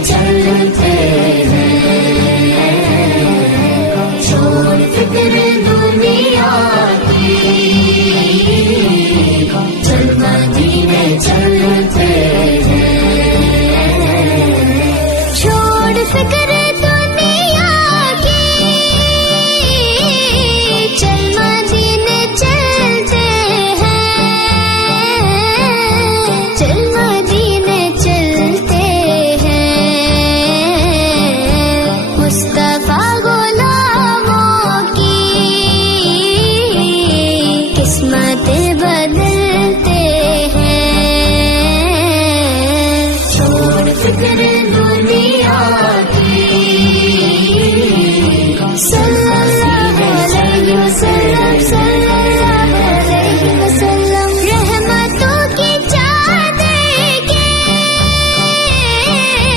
चलते हैं, छोड़ फिक्र दुनिया की, चल मदीने चलते हैं, छोड़ फिक्र